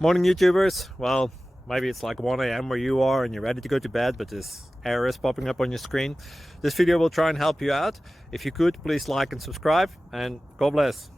Morning, YouTubers. Well, maybe it's like 1 a.m. where you are and you're ready to go to bed, but this error is popping up on your screen. This video will try and help you out. If you could, please like and subscribe, and God bless.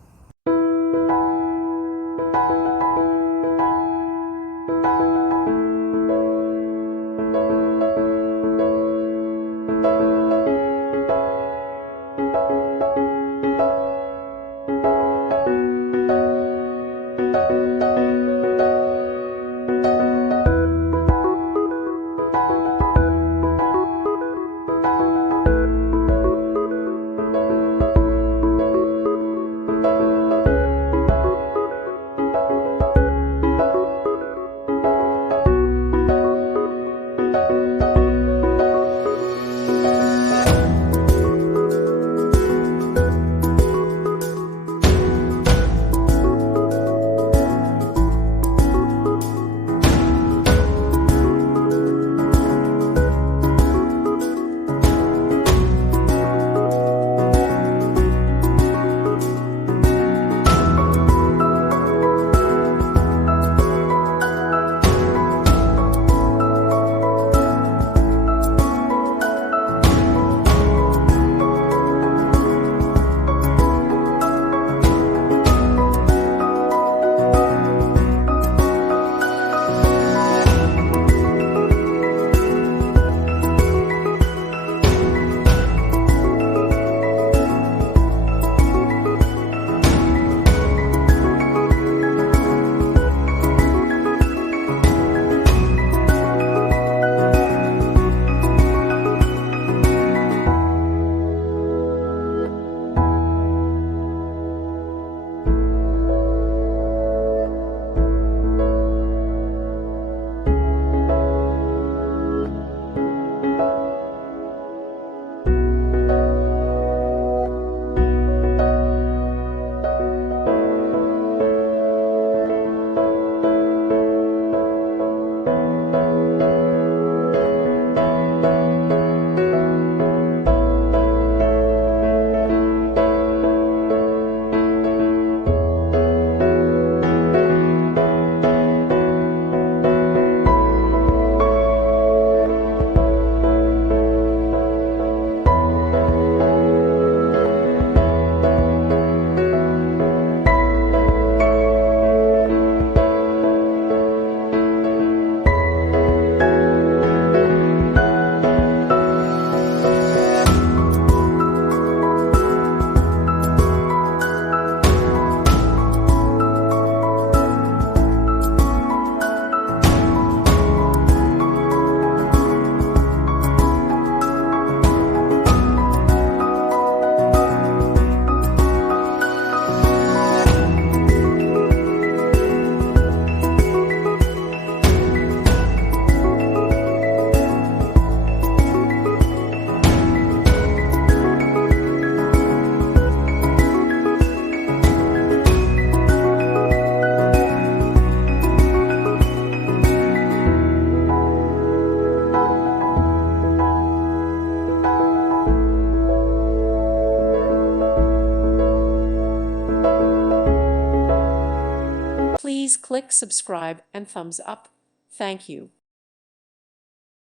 Please click subscribe and thumbs up. Thank you.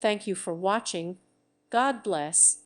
Thank you for watching. God bless.